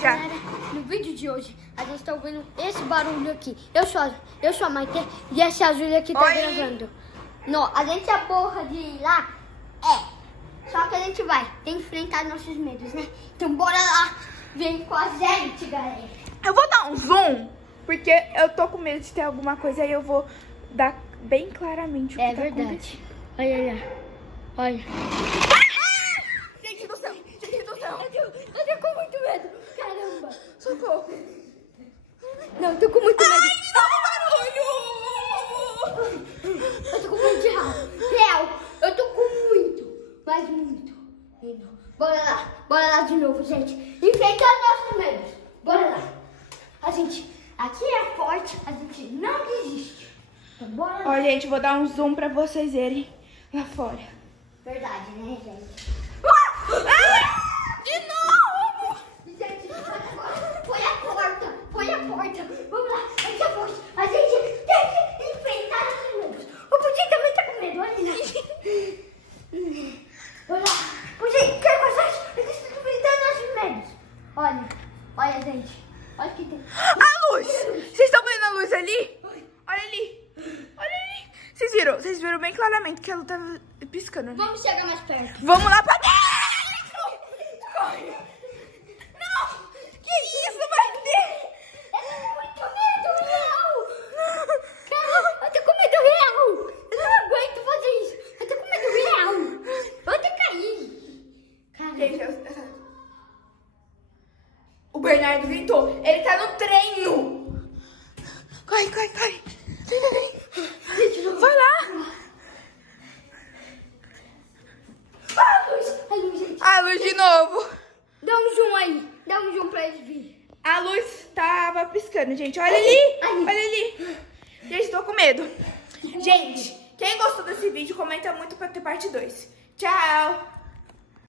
já. No vídeo de hoje, a gente tá ouvindo esse barulho aqui. Eu sou a Maite e essa é a Júlia que tá gravando. Não, a gente é porra de ir lá? É. Só que a gente vai. Tem que enfrentar nossos medos, né? Então bora lá. Vem com a gente, galera. Eu vou dar um zoom, porque eu tô com medo de ter alguma coisa aí eu vou dar bem claramente o que tá verdade. Olha. Gente do céu. Eu tô com muito medo. Caramba. Socorro. Não, eu tô com muito medo. Barulho! Eu tô com muito de real. Eu tô com muito, mas muito medo. Bora lá de novo, gente. Enfrentar nossos medos. Bora lá. A gente aqui é forte, a gente não desiste. Então, bora lá. Ó, gente, vou dar um zoom pra vocês verem lá fora. Verdade, né, gente? De novo! Gente, agora foi a porta. Vamos lá, essa porta. A gente tem que enfrentar os medos. O Pudim também tá com medo, olha lá. Vamos lá. Pudim, quer com a gente? A gente tem que enfrentar nossos medos. Olha, gente. Olha que tem. A luz! Vocês estão vendo a luz ali? Olha ali. Vocês viram bem claramente que ela tava piscando, né? Vamos chegar mais perto. Vamos lá pra dentro! Corre! Não! Que isso, vai ter? Eu tô com muito medo, real! Caramba, eu tô com medo real! Eu não aguento fazer isso! Eu tô com medo real! Eu vou até cair! Gente, o Bernardo gritou. Ele tá no treino! Corre! Vai lá! A luz, gente. A luz de novo! Dá um zoom aí! Dá um zoom pra eles virem! A luz tava piscando, gente. Olha ali! Ali. Olha ali! Gente, tô com medo. Gente, quem gostou desse vídeo, comenta muito pra ter parte 2. Tchau!